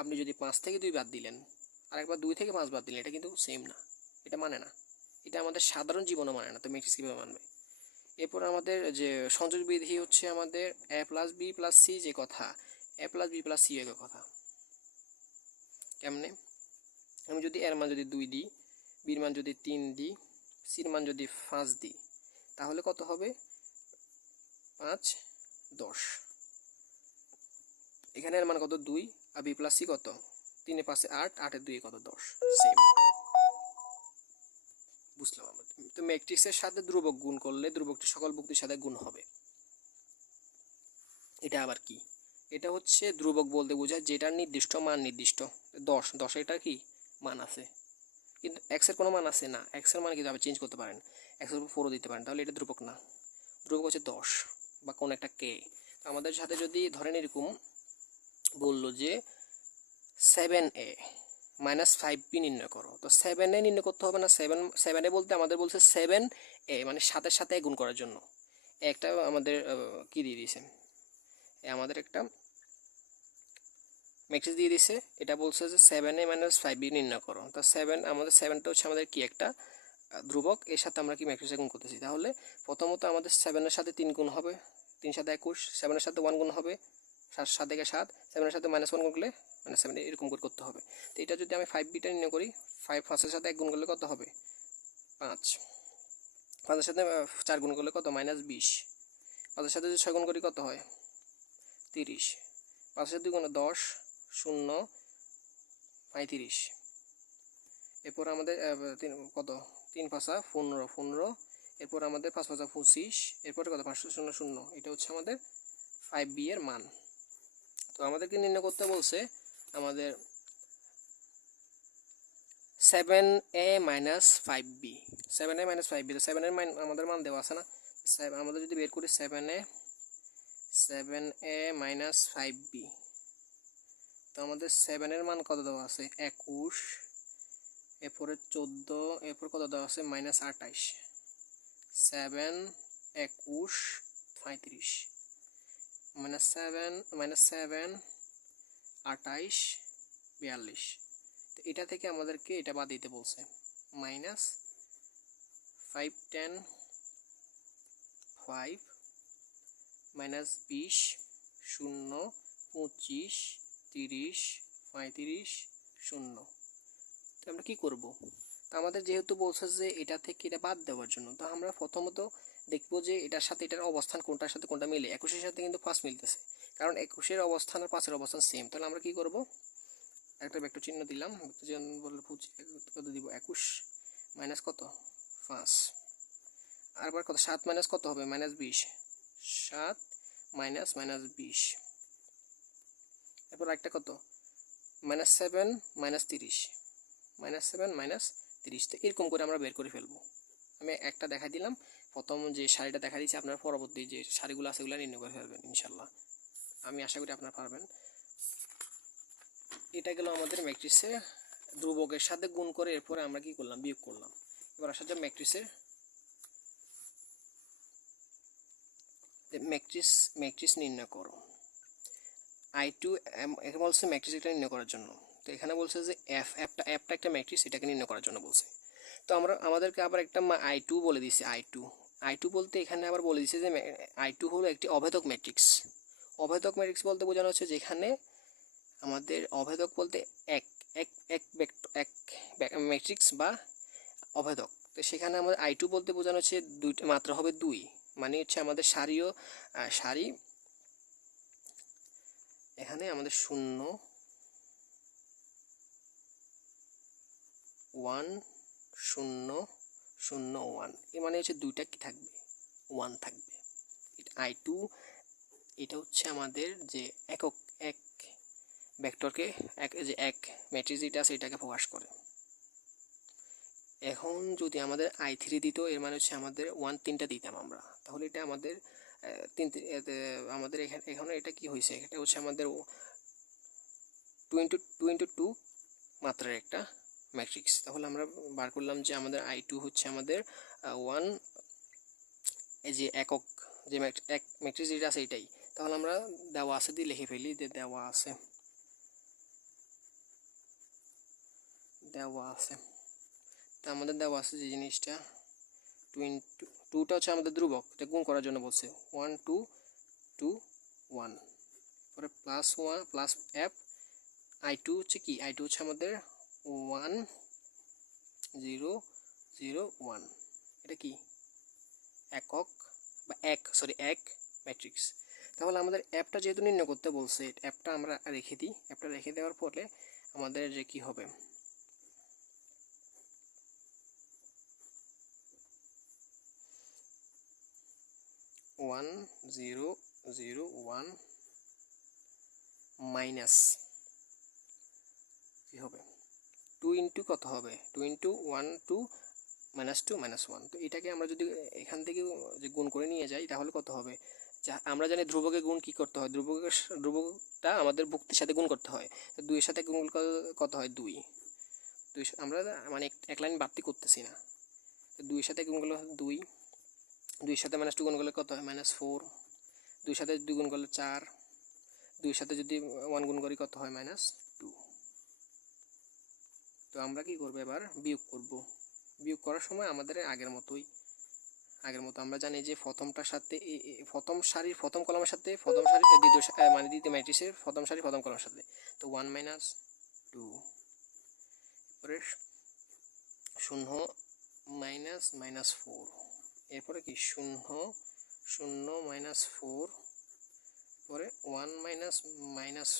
আপনি যদি 5 থেকে 2 বাদ দিলেন, আরেকবার 2 থেকে 5 বাদ দিলেন, এটা কিন্তু সেম না, এটা মানে না, এটা আমাদের সাধারণ জীবনও মানে না, তো ম্যাট্রিক্স কীভাবে মানবে। এরপর আমাদের যে সংযোগ বিধি হচ্ছে আমাদের এ প্লাস বি প্লাস সি যে কথা, এ প্লাস বি প্লাস সি এর কথা। কেমনে, আমি যদি এর মান যদি 2 দিই, বির মান যদি 3 দিই, সির মান যদি 5 দিই, তাহলে কত হবে, 5 10। এখানে এর মান কত 2, আর বি প্লাস সি কত, 3 এ 5 এ 8, 8 এ 2 কত 10, সেম। বুঝলাম আমরা। তো ম্যাট্রিক্সের সাথে ধ্রুবক গুণ করলে ধ্রুবকটি সকল ভুক্তির সাথে গুণ হবে। এটা আবার কি, এটা হচ্ছে ধ্রুবক বলতে বোঝায় যেটার নির্দিষ্ট মান নির্দিষ্ট, 10 এটা কি মান আছে, কিন্তু এক্স এর কোনো মান আছে না, এক্স এর মান কিন্তু আপনি চেঞ্জ করতে পারেন, এক্স এর উপর 4 দিতে পারেন, তাহলে এটা ধ্রুবক না, ধ্রুবক হচ্ছে 10 বা কোন একটা কে। আমাদের সাথে যদি ধরেন এরকম বললো যে 7a মাইনাস 5b নির্ণয় করো, তো 7a নির্ণয় করতে হবে না, 7a বলতে আমাদের বলছে 7a মানে 7-এর সাথে গুণ করার জন্য একটা আমাদের কি দিয়ে দিয়েছে, আমাদের একটা ম্যাট্রিক্স দিয়ে দিছে, এটা বলছে যে 7a মাইনাস 5b নির্ণয় করো। তো 7 আমাদের 7টা হচ্ছে আমাদের কি একটা ধ্রুবক, এর সাথে আমরা কি ম্যাট্রিক্সে গুণ করতেছি, তাহলে প্রথমত আমাদের 7-এর সাথে 3 গুণ হবে, 3 সাথে 21, 7-এর সাথে 1 গুণ হবে, 7 থেকে 7, 7-এর সাথে -1 গুণ করলে -7, এরকম করে করতে হবে। তো এটা যদি আমি 5bটা নির্ণয় করি, 5 ফার্স্টের সাথে 1 গুণ করলে কত হবে 5, 5-এর সাথে 4 গুণ করলে কত -20, 5-এর সাথে যদি 6 গুণ করি কত হয় 30, 5 2 10, 0 35। এরপর আমাদের কত 3 5 15 15, এরপর আমাদের 5 5 25, এরপরে কত 5 0 0, এটা হচ্ছে আমাদের 5b এর মান। তো আমাদেরকে নির্ণয় করতে বলছে আমাদের 7a minus 5b, 7a minus 5b। তো 7 এর মান আমাদের মান দেওয়া আছে না, আমাদের যদি বের করি 7a মাইনাস 5b, তো আমাদের 7 এর মান কত দেওয়া আছে 21, এরপরে 14, এরপর কত দেওয়া আছে মাইনাস 28, 7 21 35, মাইনাস 7 28 42। তো এটা থেকে আমাদেরকে এটা বাদ দিতে বলছে, মাইনাস 5 10 5 মাইনাস 20 0 25 30 35 0। তো আমরা কি করব, তো আমাদের যেহেতু বলছে যে এটা থেকে এটা বাদ দেওয়ার জন্য, তো আমরা প্রথমত দেখবো যে এটার সাথে এটার অবস্থান কোনটার সাথে কোনটা মিলে। 21 সাথে কিন্তু 5 মিলতেছে, কারণ 21 অবস্থান আর 5 অবস্থান সেম। তাহলে আমরা কি করব, একটা ভেক্টর চিহ্ন দিলাম, ভেক্টর চিহ্ন বললে কত দিব 21 মাইনাস কত 5, আরবার কত 7 মাইনাস কত হবে মাইনাস 20, 7 মাইনাস 20, এরপর একটা কত মাইনাস 7 মাইনাস 30, মাইনাস 7 মাইনাস 30। তো এরকম করে আমরা বের করে ফেলবো। আমি একটা দেখা দিলাম, প্রথম যে সারিটা দেখা দিয়েছি, আপনারা পরবর্তী যে সারিগুলো আছে সেগুলো নির্ণয় করে ফেলবেন ইনশাল্লাহ। আমি আশা করি আপনারা পারবেন। এটা গেল আমাদের ম্যাট্রিক্সে ধ্রুবকের সাথে গুণ করে এরপরে আমরা কি করলাম বিয়োগ করলাম। এবার আসা যাক ম্যাট্রিক্স নির্ণয় করো। I2 এখানে বলছে ম্যাট্রিক্স এটা নির্ণয় করার জন্য। তো এখানে বলছে যে এফটা একটা ম্যাট্রিক্স, এটাকে নির্ণয় করার জন্য বলছে। তো আমাদেরকে আবার একটা I2 বলে দিয়েছে। I2 বলতে এখানে আবার বলে দিয়েছে যে I2 হলো একটি অভেদক ম্যাট্রিক্স। অভেদক ম্যাট্রিক্স বলতে বোঝানো হচ্ছে যেখানে আমাদের অভেদক বলতে এক ম্যাট্রিক্স বা অভেদক। তো সেখানে আমাদের I2 বলতে বোঝানো হচ্ছে দুইটা মাত্রা হবে 2, মানে হচ্ছে আমাদের সারি এখানে আমাদের 0 1 0 0 1, এর মানে হচ্ছে দুইটা কি থাকবে 1 থাকবে। I2 এটা হচ্ছে আমাদের যে এক ভেক্টরকে এক ম্যাট্রিক্স যেটা আছে এটাকে প্রকাশ করে। এখন যদি আমাদের I3 দিত, এর মানে হচ্ছে আমাদের 1 3টা দিতাম আমরা, তাহলে এটা আমাদের আমাদের এখানে এটা কি হয়েছে, এটা হচ্ছে আমাদের 2 মাত্রার একটা ম্যাট্রিক্স। তাহলে আমরা বার করলাম যে আমাদের I2 হচ্ছে আমাদের 1, এই যে একক যে এক ম্যাট্রিক্স যেটা আছে এটাই। তাহলে আমরা দেওয়া আছে দিয়ে লিখে ফেলি, যে দেওয়া আছে তা আমাদের দেওয়া আছে যে জিনিসটা 2টা হচ্ছে আমাদের ধ্রুবক, এটা গুণ করার জন্য বলছে 1 2 2 1, পরে +1 প্লাস f। I2 হচ্ছে কি, I2 হচ্ছে আমাদের 1 0 0 1, এটা কি একক বা এক ম্যাট্রিক্স। তাহলে আমাদের অ্যাপটা যেহেতু নির্ণয় করতে বলছে, অ্যাপটা আমরা রেখে দিই। অ্যাপটা রেখে দেওয়ার পরে আমাদের যে কি হবে 1 0 0 1 মাইনাস কি হবে 2 ইন্টু কত হবে 2 ইন্টু 1 2 মাইনাস 2 মাইনাস 1। তো এটাকে আমরা যদি এখান থেকে যে গুণ করে নিয়ে যাই তাহলে কত হবে, আমরা জানি ধ্রুবকের গুণ কি করতে হয়, ধ্রুবকটা আমাদের ভুক্তির সাথে গুণ করতে হয়। তো 2 এর সাথে গুণ কত হয় 2 আমরা মানে এক লাইন বাড়তি করতেছি না। তো 2 এর সাথে গুণ করলে 2 2 এর সাথে মাইনাস 2 গুণ করলে কত হয় -4, 2 এর সাথে 2 গুণ করলে 4, 2 এর সাথে যদি 1 গুণ করি কত হয় -2। তো আমরা কি করব, এবার বিয়োগ করব। বিয়োগ করার সময় আমাদের আগের মতো আমরা জানি যে প্রথমটার সাথে প্রথম সারির প্রথম কলামের সাথে প্রথম সারি মানে দ্বিতীয় ম্যাট্রিক্সের প্রথম সারি প্রথম কলামের সাথে, তো 1 2, এরপরে 0 -4, এরপরে কি 0 0 -4, পরে 1 মাইনাস মাইনাস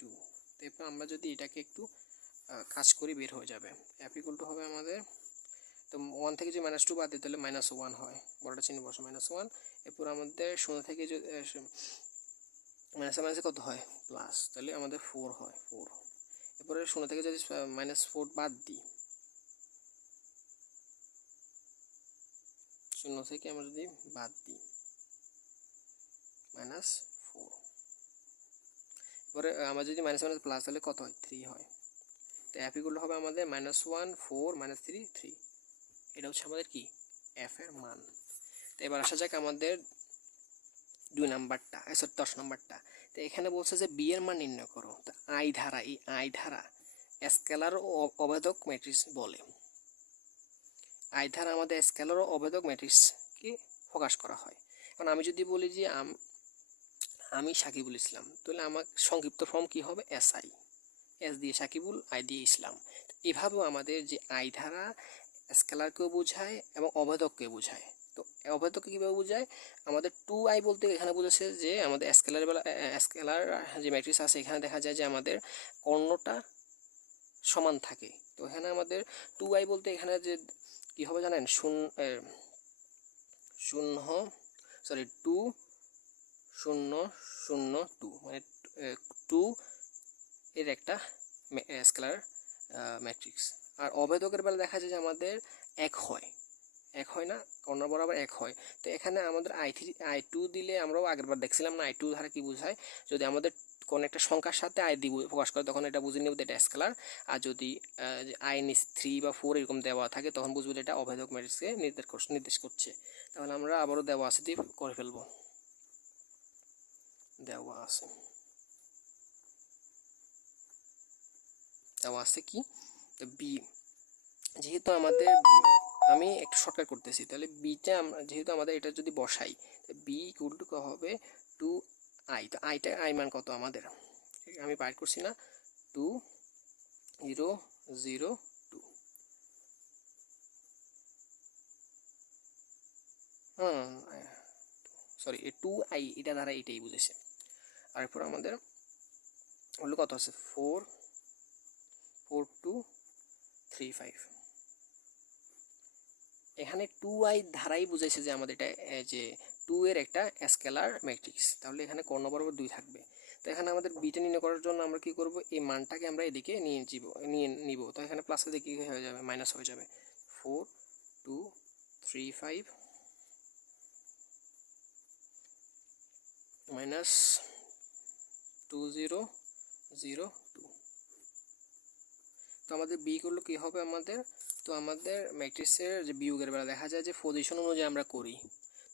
2। তারপর আমরা যদি এটাকে একটু কাজ করি বের হয়ে যাবে। f ইকুয়াল টু হবে আমাদের, তো 1 থেকে যদি -2 বাদ দিই তাহলে -1 হয়, বড়টা চিহ্ন বসে -1। এরপর আমাদের 0 থেকে যদি মাইনাসে কত হয় প্লাস, তাহলে আমাদের 4 হয় 4। এরপরে 0 থেকে যদি -4 বাদ দিই, 0 থেকে আমরা যদি বাদ দিই -4, এরপরে আমরা যদি মাইনাস প্লাস তাহলে কত হয় 3 হয়। তো f ইকুয়াল হবে আমাদের -1 4 -3 3। এটা হচ্ছে আমাদের কি f এর মান। তো এবার আসা যাক আমাদের 2 নাম্বারটা, 10 নাম্বারটা। তো এখানে বলছে যে b এর মান নির্ণয় করো। তো i ধারা, এই i ধারা স্কেলার ও অভেদক ম্যাট্রিক্স বলে। i ধারা আমাদের স্কেলার ও অভেদক ম্যাট্রিক্সকে প্রকাশ করা হয়। এখন আমি যদি বলি যে আমি সাকিবুল ইসলাম, তাহলে আমার সংক্ষিপ্ত ফর্ম কি হবে SI, S দিয়ে সাকিবুল, I দিয়ে ইসলাম। এভাবেও আমাদের যে i ধারা স্কেলারকেও বোঝায় এবং অভেদককে বোঝায়। তো অভেদককে কীভাবে বোঝায়, আমাদের 2i বলতে এখানে বোঝাচ্ছে যে আমাদের স্কেলার যে ম্যাট্রিক্স আছে এখানে দেখা যায় যে আমাদের কর্ণটা সমান থাকে। তো এখানে আমাদের 2i বলতে এখানে যে কী হবে জানেন, 2 0 0 2, মানে 2 এর একটা স্কেলার ম্যাট্রিক্স। আর অভেদকের বেলা দেখা যায় যে আমাদের এক হয় না, কর্ণ বরাবর এক হয়। তো এখানে আমাদের i2 দিলে, আমরাও আগেরবার দেখছিলাম না i2 ধারা কি বোঝায়, যদি আমাদের কোন একটা সংখ্যার সাথে i দিয়ে প্রকাশ করে তখন এটা বুঝে নেব এটা স্কেলার। আর যদি i নিচ 3 বা 4 এরকম দেওয়া থাকে তখন বুঝবো এটা অভেদক ম্যাট্রিক্সকে নির্দেশ করছে। তাহলে আমরা আবারও দেওয়া আছে দিয়ে করে ফেলবো। দেওয়া আছে কি, তো বি, যেহেতু আমাদের, আমি একটু শর্টকাট করতেছি, তাহলে বিটা আমরা যেহেতু আমাদের এটা যদি বসাই, বি ইকুয়াল টু হবে 2i। তো আই মান কত আমাদের, আমি বাইর করছি না, 2 0 0 2। সরি 2i এটা দ্বারা এটাই বুঝেছে। আর এরপর আমাদের হলো কত আছে 4 4 2 3 5। এখানে 2i ধারাই বুঝাইছে যে আমাদের এটা যে 2 এর একটা স্কেলার ম্যাট্রিক্স, তাহলে এখানে কর্ণ বরাবর 2 থাকবে। তো এখানে আমাদের বিটা নির্ণয় করার জন্য আমরা কি করব, এই মানটাকে আমরা এদিকে নিয়ে নিব। তো এখানে প্লাস দিকে কি হয়ে যাবে, মাইনাস হয়ে যাবে। 4 2 3 5 মাইনাস 2 0 0 2। তো আমাদের বি করলে কি হবে আমাদের, তো আমাদের ম্যাট্রিক্সের যে বিয়োগের বেলা দেখা যায় যে পজিশন অনুযায়ী আমরা করি।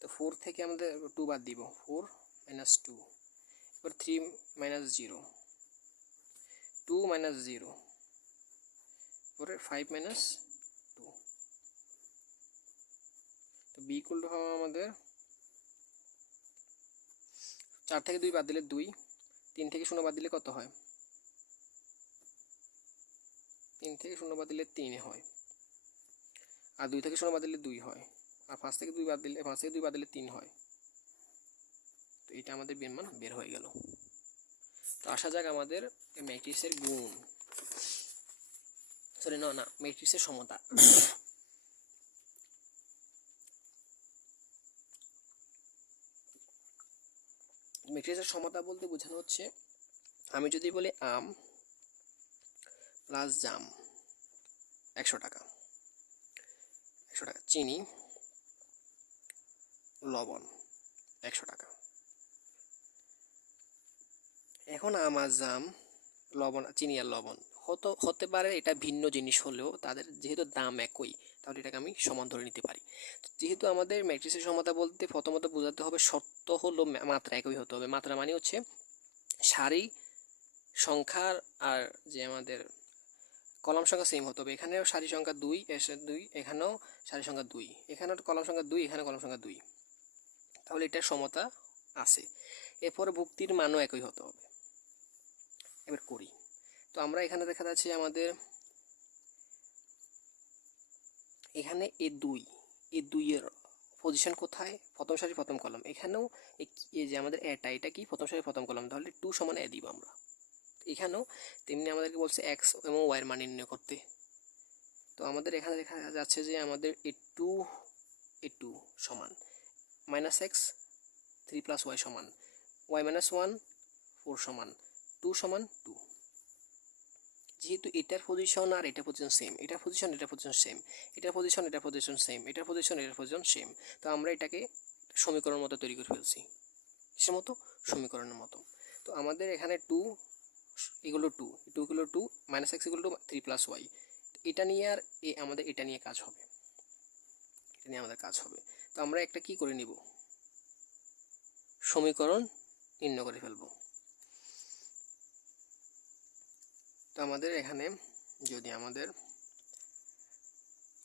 তো 4 থেকে আমাদের 2 বাদ দিব, 4 - 2, এবার 3 - 0 2 - 0, পরে 5 - 2। তো বি ইকুয়াল টু হবে আমাদের 4 থেকে 2 বাদ দিলে 2, 3 থেকে 0 বাদ দিলে কত হয়, 3 থেকে 0 বাদ দিলে 3 হয়, আর 2 থেকে 0 বাদ দিলে 2 হয়, আর 5 থেকে 2 বাদ দিলে 3 হয়। তো এটা আমাদের মান বের হয়ে গেল। তো আসা যাক আমাদের ম্যাট্রিক্সের গুণ, সরি না ম্যাট্রিক্সের সমতা। ম্যাট্রিক্সের সমতা বলতে বোঝানো হচ্ছে, আমি যদি বলি আম প্লাস জাম 100 টাকা, চিনি লবণ 100 টাকা। এখন আম আর জাম, লবণ, চিনি আর লবণ হতে পারে এটা ভিন্ন জিনিস হলেও তাদের যেহেতু দাম একই, তাহলে এটাকে আমি সমান ধরে নিতে পারি। যেহেতু আমাদের ম্যাট্রিক্সের সমতা বলতে প্রথমত বোঝাতে হবে শর্ত হলো মাত্রা একই হতে হবে। মাত্রা মানে হচ্ছে সারি সংখ্যার আর যে আমাদের কলাম সংখ্যা সেম হতে হবে। এখানেও সারি সংখ্যা 2 এখানেও সারি সংখ্যা 2, এখানেও কলাম সংখ্যা 2, এখানে কলাম সংখ্যা 2, তাহলে এটা সমতা আছে। এরপরে ভুক্তির মানও একই হতে হবে। এবার করি, তো আমরা এখানে দেখা যাচ্ছে আমাদের এখানে এ 2 এর পজিশন কোথায়, প্রথম সারি প্রথম কলাম, এখানেও এই যে আমাদের এটা কি প্রথম সারি প্রথম কলাম, তাহলে 2 সমান এ দিব আমরা। এখানেও তেমনি আমাদেরকে বলছে এক্স এবং ওয়াইয়ের মান নির্ণয় করতে। তো আমাদের এখানে দেখা যাচ্ছে যে আমাদের এ টু সমান মাইনাস এক্স 3 প্লাস ওয়াই সমান ওয়াই মাইনাস 1 4 সমান 2 সমান 2। যেহেতু এটার পজিশন আর এটার পজিশন সেম, এটার পজিশন সেম, এটার পজিশন সেম, এটার পজিশন সেম, তো আমরা এটাকে সমীকরণের মতো তৈরি করে ফেলছি। কিসের মতো? সমীকরণের মতো। তো আমাদের এখানে 2 equal to 2 equal to minus x equal to 3 plus y, এটা নিয়ে আর আমাদের এটা নিয়ে কাজ হবে, এটা নিয়ে আমাদের কাজ হবে। তো আমরা একটা কি করে নিব, সমীকরণ নির্ণয় করে ফেলব। তো আমাদের এখানে যদি আমাদের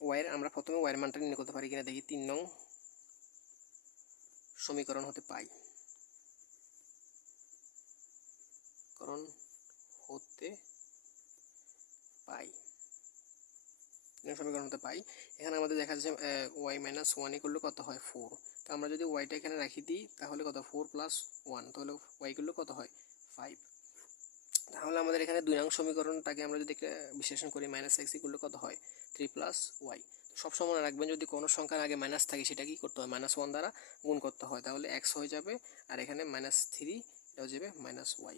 ওয়াইয়ের, আমরা প্রথমে ওয়াইয়ের মানটা নির্ণয় করতে পারি কিনা দেখি। 3 নং সমীকরণ হতে পাই, সমীকরণ হতে পাই। এখানে আমাদের দেখা যাচ্ছে ওয়াই মাইনাস 1 ইকুয়াল কত হয় 4। তো আমরা যদি ওয়াইটা এখানে রাখি দিই তাহলে কত 4 প্লাস 1, তাহলে ওয়াই ইকুয়াল কত হয় 5। তাহলে আমাদের এখানে 2 নং সমীকরণটাকে আমরা যদি বিশ্লেষণ করি, মাইনাস এক্স ইকুয়াল কত হয় 3 প্লাস ওয়াই। সবসময় মনে রাখবেন যদি কোনো সংখ্যার আগে মাইনাস থাকে সেটা কি করতে হয়, মাইনাস 1 দ্বারা গুণ করতে হয়, তাহলে এক্স হয়ে যাবে, আর এখানে মাইনাস 3 এটা হয়ে যাবে মাইনাস ওয়াই।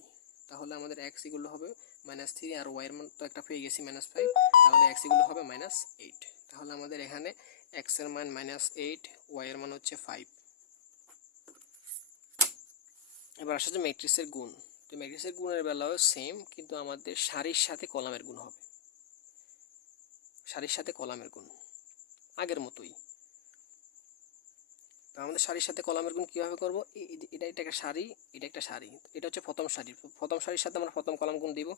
তাহলে আমাদের এক্স ইকুয়াল হবে মাইনাস 3, আর ওয়াইয়ের মান তো একটা পেয়ে গেছি মাইনাস 5, তাহলে এক্স ইকুয়াল হবে মাইনাস 8। তাহলে আমাদের এখানে এক্স এর মান মাইনাস 8, ওয়াইয়ের মান হচ্ছে 5। এবার আসা যে ম্যাট্রিক্সের গুণ। তো ম্যাট্রিক্সের গুণের বেলাও সেম, কিন্তু আমাদের সারির সাথে কলামের গুণ হবে, সারির সাথে কলামের গুণ আগের মতোই। তো আমাদের সারির সাথে কলামের গুণ কীভাবে করবো, এটা একটা সারি, এটা একটা সারি, এটা হচ্ছে প্রথম সারির সাথে আমরা প্রথম কলাম গুণ দিব,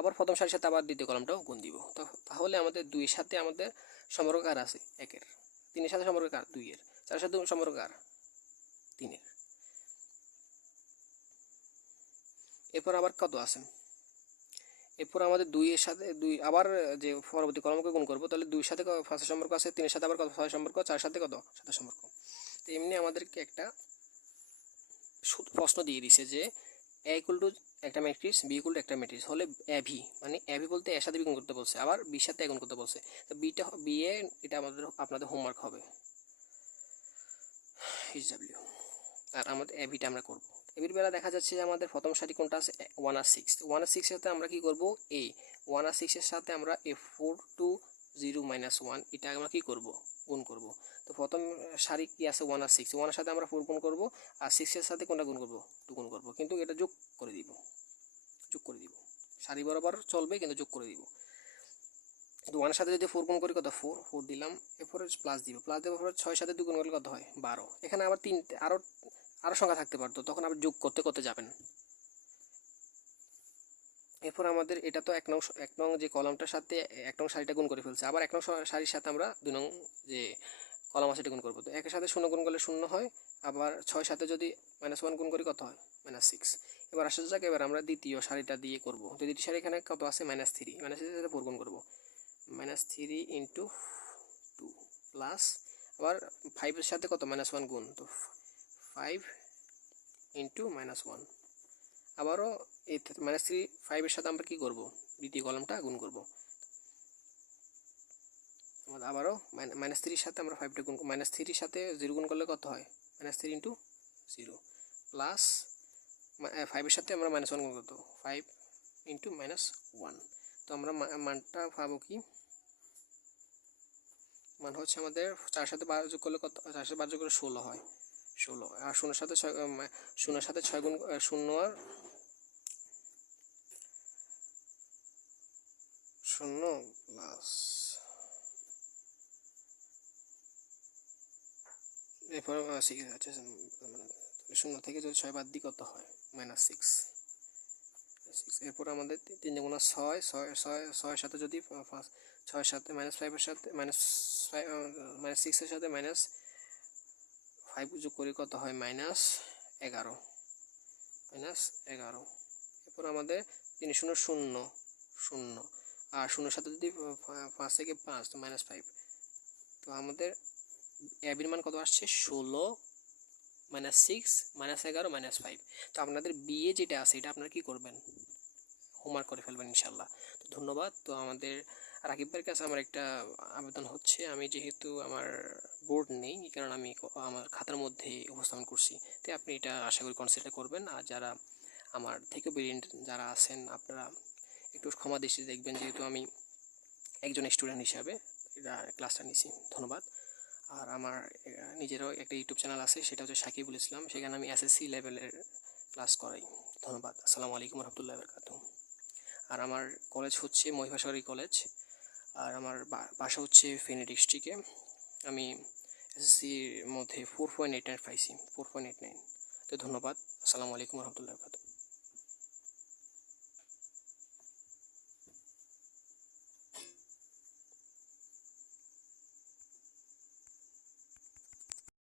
আবার প্রথম সারির সাথে আবার দ্বিতীয় কলামটাও গুণ দিব। তো তাহলে আমাদের 2 সাথে আমাদের সম্পর্ক কার আছে 1-এর, 3-এর সাথে সম্পর্ক কার 2-এর, 4-এর সাথে সম্পর্ক কার 3-এর। এরপর আবার কত আছে, এরপর আমাদের 2-এর সাথে 2 আবার যে পরবর্তী কলামকে গুণ করবো, তাহলে 2-এর সাথে 5-এর সম্পর্ক আছে, 3-এর সাথে আবার কত 6 সম্পর্ক, 4-এর সাথে কত 7-এর সম্পর্ক। তো এমনি আমাদেরকে একটা প্রশ্ন দিয়ে দিছে যে এ ইকুয়াল টু একটা ম্যাট্রিক্স, বি ইকুয়াল টু একটা ম্যাট্রিক্স হলে এ ভি, মানে এ ভি বলতে এর সাথে বি গুণ করতে বলছে, আবার বির সাথে এ গুণ করতে বলছে। তো বি এ এটা আপনাদের হোমওয়ার্ক হবে এইচডব্লিউ, আর আমাদের এ ভিটা আমরা করবো। এবির বেলা দেখা যাচ্ছে যে আমাদের প্রথম সারি কোনটা আছে 1 আর 6। 1 আর 6 এর সাথে আমরা কি করব, 1 আর 6 এর সাথে আমরা 4 টু 0 মাইনাস 1 এটা আমরা কি করব, গুণ করব। তো প্রথম সারি কি আছে 1 আর 6, 1 এর সাথে আমরা 4 গুণ করব, আর 6 এর সাথে কোনটা গুণ করব 2 গুণ করব, কিন্তু এটা যোগ করে দিব, সারি বরাবর চলবে কিন্তু যোগ করে দিব। তো 1 এর সাথে যদি 4 গুণ করি কত 4 দিলাম, এরপরে প্লাস দিব, প্লাস দেওয়ার পরে 6 এর সাথে 2 গুণ করলে কত হয় 12। এখানে আবার 3 আরও সংখ্যা থাকতে পারতো, তখন আবার যোগ করতে যাবেন। এরপর আমাদের এটা তো 1 নং যে কলামটার সাথে 1 নং সারিটা গুণ করে ফেলছে, আবার 1 নং সারির সাথে আমরা 2 নং যে কলাম আছে এটা গুণ করবো। তো 1 এর সাথে 0 গুণ করলে 0 হয়, আবার 6 সাথে যদি -1 গুণ করি কত হয় -6। এবার আসা যাক, এবার আমরা দ্বিতীয় সারিটা দিয়ে করব। তো দ্বিতীয় সারি এখানে কত আছে -3, -3 সাথে 4 গুণ করবো, -3 ইন্টু 2 প্লাস আবার 5 এর সাথে কত -1 গুণ, তো 5 ইন্টু -1, আবারও এই -3 5 এর সাথে আমরা কি করব, দ্বিতীয় কলামটা গুণ করব। আবারও -3 সাথে আমরা 5টা গুণ, -3 সাথে 0 গুণ করলে কত হয় -3 ইন্টু 0 প্লাস 5 এর সাথে আমরা -1 গুণ করতে 5 ইন্টু -1। তো আমরা মানটা পাবো কি, মান হচ্ছে আমাদের 4 সাথে 12 যোগ করলে কত, 4 সাথে 12 যোগ করলে 16 হয়, 16। আর 0 সাথে 6 0 সাথে 6 গুণ 0 আর 0 প্লাস এরপর 0 থেকে যদি 6 বাদ দিই কত হয় -6। এরপর আমাদের 3 গুণ 6, 6 সাথে যদি 6 সাথে -5 এর সাথে -6 এর সাথে -5 যোগ করি কত হয় -11। এরপর আমাদের 3 0 0 0, আর 0 সাথে যদি 5 থেকে 5 তো -5। তো আমাদের বির মান কত আসছে 16 -6 -11 -5। তো আপনাদের বিয়ে যেটা আছে এটা আপনারা কি করবেন, হোমওয়ার্ক করে ফেলবেন ইনশাল্লাহ। তো ধন্যবাদ। তো আমাদের রাকিব ভাইয়ের কাছে আমার একটা আবেদন হচ্ছে, আমি যেহেতু আমার বোর্ড নেই এই কারণে আমি আমার খাতার মধ্যে উপস্থাপন করছি, তো আপনি এটা আশা করি কনসিডার করবেন। আর যারা আমার থেকে ব্রিলিয়েন্ট যারা আছেন আপনারা একটু ক্ষমা দৃষ্টিতে দেখবেন, যেহেতু আমি একজন স্টুডেন্ট হিসাবে এটা ক্লাসটা নিছি। ধন্যবাদ। আর আমার নিজেরও একটা ইউটিউব চ্যানেল আছে, সেটা হচ্ছে সাকিবুল ইসলাম, সেখানে আমি এসএসসি লেভেলের ক্লাস করাই। ধন্যবাদ। আসসালামু আলাইকুম রহমতুল্লাহ বরকাত। আর আমার কলেজ হচ্ছে মহিষাসরী কলেজ, আর আমার বাসা হচ্ছে ফেনী ডিস্ট্রিক্টে। আমি এসএসসির মধ্যে 4.89 পাইছি, 4.89। তো ধন্যবাদ। আসসালামু আলাইকুম রহমতুল্লাহ বরকাত।